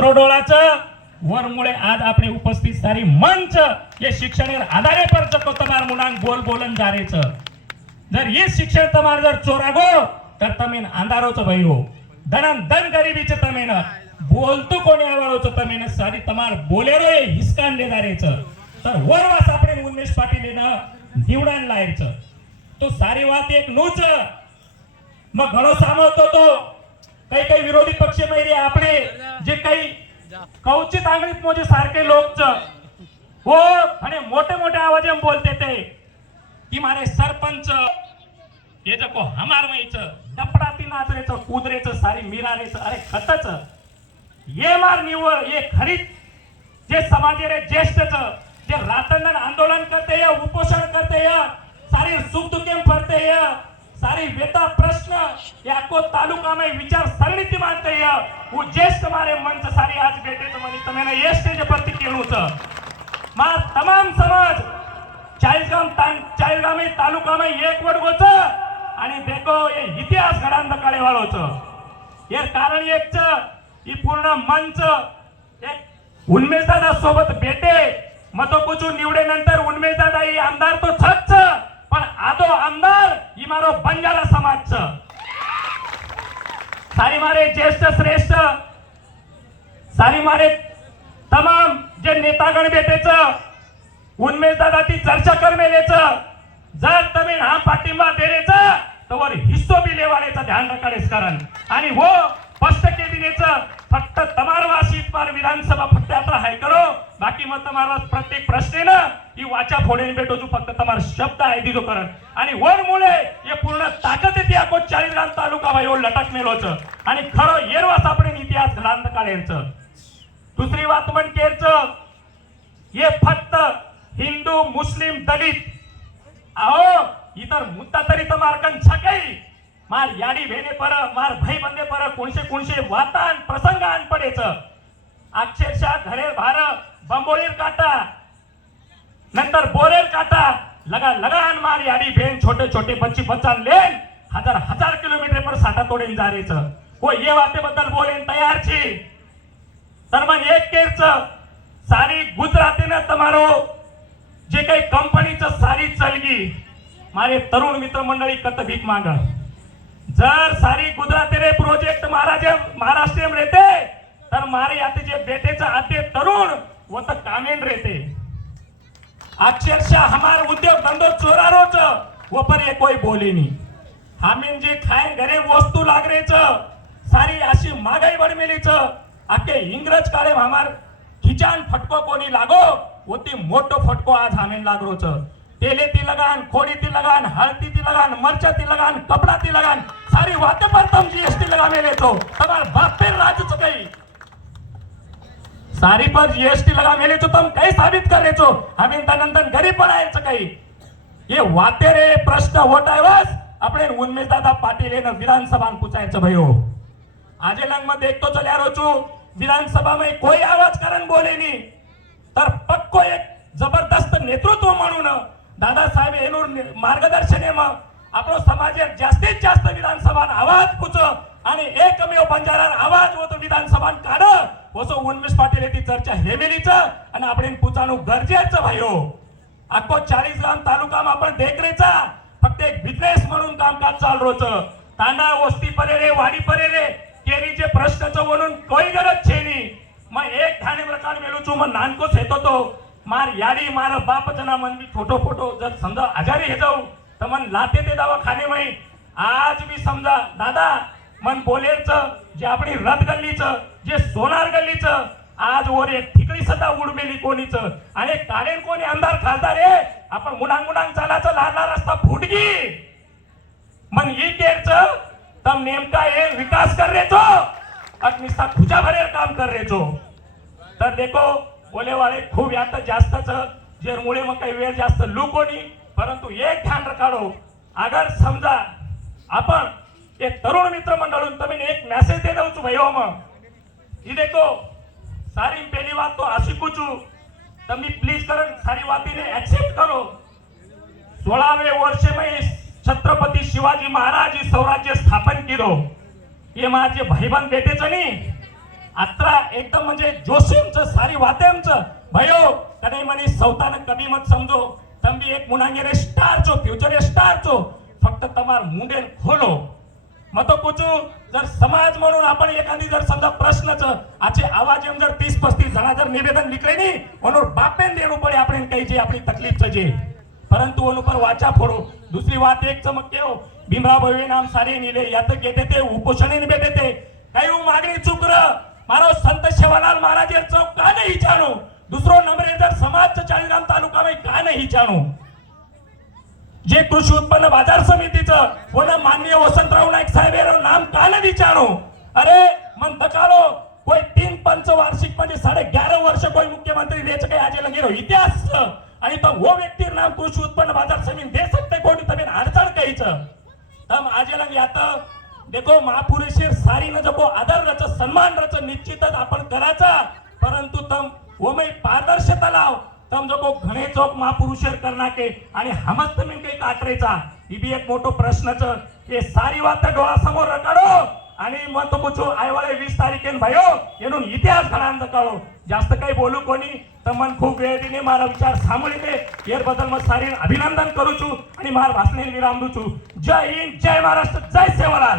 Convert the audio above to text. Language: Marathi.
इसरोडोळाचं वरमुळे आज આપણે ઉપસ્થિત સારી મંચ એ શિક્ષણ આધારે પર ચકો તમાર મુનાંગ બોલ બોલન જારે છે જર એ શિક્ષણ તમાર જર ચોરાગો तर તમે અંધારો છો ભાઈઓ ધન ધન ગરીબી છે તમે ને બોલતું કોને આવરો છો તમે ને સારી તમાર બોલેરો એ હિસકાન લેદારે છે तर वरवास આપણે ઉન્મેશ પાટીલ ને નીવડાન લાયક છે તો સારી વાત એક નું છે મ ઘણો સામોતો તો કઈ કઈ વિરોધી પક્ષમાં રે આપણે જે કઈ कौचित आंगणीत मोजे सारखे लोक हो आणि मोठे मोठे आवाज में बोलते थे कि मारे सरपंच ये जको हमार वहीच डपडाती नाचरेच कूदरेच सारी मीरारेच अरे खतच ये मार निवळ ये खरी जे समाजे रे ज्येष्ठच जे रातंदन आंदोलन करते या उपोषण करते या सारी सुख दुखेम फरते या सारी वेता प्रश्न या को तालुका में विचार सरणी थी मानते या वो ज्येष्ठ मारे मंच सारी आज बेटे तो मनी तमेने ये स्टेज पर ती केलू छ मार तमाम समाज चाळीसगाव में तालुका में एक वर्गो छ आणि देखो ये इतिहास घडान दकाळे वाळो छ ये कारण एक छ ई पूर्ण मंच एक उन्मेषदादा सोबत बेटे मतो कुचू निवडे नंतर उन्मेषदादा ही आमदार तो छच पण आदो आमदार ही मारो बंजारा समाज छ सारी मारे ज्येष्ठ श्रेष्ठ सारी मारे तमाम जे नेतागण बेटेच उन्मेष दादा ती चर्चा करमेलेच जर तुम्ही हा पाठिंबा देरेच तर हिस्सो बी लेवाडेचा ध्यान रखाडेच कारण आणि हो स्पष्ट केबिनेच फक्त तमार वासित पार विधानसभा फक्त आता हाय करो बाकी मत तमार प्रत्येक प्रश्न ना ही वाचा फोडेन बेटो जो फक्त तमार शब्द आहे दिजो कारण आणि वर मुळे हे पूर्ण ताकद येते आको 40 गाम तालुका भाई लटक मेलोच आणि खरो येरवास आपण इतिहास घडांत काढेच दुसरी बात म्हण केरच हे फक्त हिंदू मुस्लिम दलित आओ इतर मुद्दा तरी तमारकन छकई मार याडी भेने पर मार भाई बंदे पर कोणशे वातान प्रसंगान पडेच अक्षरशः घरे भार बंबोळीर काटा नंतर बोरेर काटा लगान मार याडी भेन छोटे छोटे बच्ची बच्चान लेन हजार किलोमीटर पर साठा तोडेन जारेच कोई ये वाते बद्दल बोलेन तयार छी तर मन एक केरच सारी गुजरातीने तमारो जे काही कंपनीचं सारी चलगी मारे तरुण मित्र मंडळी कत भीक मागा जर सारी गुजराती रे प्रोजेक्ट महाराष्ट्र में रहते तर मारे आते जे बेटेचा आते तरुण वो तो कामेन रहते अक्षरशः हमार उद्योग धंधो चोरारोच वो पर ये कोई बोले नहीं हमें जे खाए घरे वस्तू लागरेच सारी अशी महागाई बढ़मेलीच आके इंग्रज काळे हमार खिचान फटको कोणी लागो वो ती मोटो फटको आज हमें लागरोच तेले ती लगान खोड़ी ती लगान हल्दी ती लगान मरचा ती लगान कपड़ा ती लगान सारी बातें पर तुम जीएसटी लगा मेले तो तमार बाप पे राज चुकई सारी पर जीएसटी लगा मेले तो तुम कई साबित कर रहे हो हमें तनंतन गरीब बनाए चकई ये वाते रे प्रश्न होटायवस अपने उन्मेष दादा पाटील ने विधानसभा में पूछायचं भयो आजे लंग में देखतो चल्या रोचू विधानसभा में कोई आवाज कारण बोले नहीं तर पक्को एक जबरदस्त नेतृत्व म्हणून दादा साहेब येनूर मार्गदर्शनेમાં આપણો સમાજે जास्तीत जास्त विधानसभा आवाज पूछ आणि एकमेव बंजारा आवाज होतो विधानसभा काढ वसो उन्मेष पाटील ती चर्चा हेवेलीच आणि आपण पूछाणू गरजेचं भाईओ आखो 40 गाम तालुकाમાં आपण देखरेचा फक्त एक बिझनेस म्हणून कामकाज चाल रोच तांडा वस्ती परे रे वाडी परे रे केरीचे प्रश्नच म्हणून कोई गरज छे नी मैं एक ठाणे प्रकार मेलू छु मन नानकोच हेतो तो मार याडी मार बाप जना मन भी फोटो जर समजा आजारी हे जाऊ तर मन लाते ते दवाखाने में आज भी समजा दादा मन बोलेच जे आपली रथ गल्लीच जे सोनार गल्लीच आज वर एक ठिकडी सदा उडमेली कोणीच आणि काढेन कोणी आमदार खासदार आहे आपण मुडांग चालाचं लाडला रस्ता फुटगी मन ही केरच तम नेमका ये विकास कर रहे तो अग्निस्ता खुजा भरे काम कर रहे तो तर देखो बोले वाले खूप यात जास्तच जेरमुळे मग काही वेळ जास्त लुकोनी परंतु एक ध्यान रखाडो अगर समजा आपण एक तरुण मित्र मंडळून तुम्ही एक मेसेज दे दऊचू भाईओ मग ही देखो सारी पहली बात तो आशी पूछू तमी प्लीज करन सारी बाती ने एक्सेप्ट करो 16वें वर्ष में छत्रपति शिवाजी महाराज स्वराज्य स्थापन किलो ये माझे भाईबंद बेटेच नहीं अत्रा एकदम म्हणजे जोशीमचं सारी वातेमचं भयो कने मनी सौताने कमी मत समजो तंबी एक मुनांगेरे स्टार छो फ्यूचर स्टार छो फक्त તમાર मुंडेन खोलो मतो पूछू जर समाज म्हणून आपण एखादी जर समजा प्रश्नच आचे आवाज एम जर 30-35 जणा जर निवेदन निकळे नी म्हणून बापेन देणू पडे आपण काही जे आपली तकलीफ जे परंतु ओन पर वाचा फोड़ो दूसरी बात एक चमक केओ भीमराव भवे नाम सारे नीले या तो कहते थे उपोषण ने बैठे थे कई मागणी चुकर मारो संत सेवालाल महाराज चौक का नहीं जानो दूसरो नंबर जर समाज चाळीसगाव तालुका में का नहीं जानो जे कृषी उत्पन्न बाजार समितीचं कोण माननीय वसंतराव नाईक साहेब नाम का नहीं विचारो अरे मन तकालो कोई 3 पंचवार्षिक म्हणजे 11.5 वर्ष कोई मुख्यमंत्री देश काही आजे लगे रहो इतिहास आणि तो वो व्यक्ति नाम कृषी उत्पन्न बाजार समिती दे सकते कोणी तबेन अडचण काहीच तम आजे लगे आता देखो महापुरुषेर सारी न जको आदर रच सन्मान रच निश्चितच आपण कराचा परंतु तम वो में पारदर्शता लाव तम जको घणे चौक महापुरुषेर करना के आणि हमच तुम्ही काही काटरेचा ही बी एक मोठो प्रश्नच हे सारी वात डोळासमोर रकाडो आणि मत पूछो आयवाळे 20 तारीखेन भयो एनुन इतिहास घणांद काढो जास्त काही बोलू कोणी तमन खूप वेळ दिने मारा विचार सामुळीने यार बदल मग सारी अभिनंदन करू छु आणि मार भाषणे विराम दू छु जय हिंद जय महाराष्ट्र जय सेवालाल।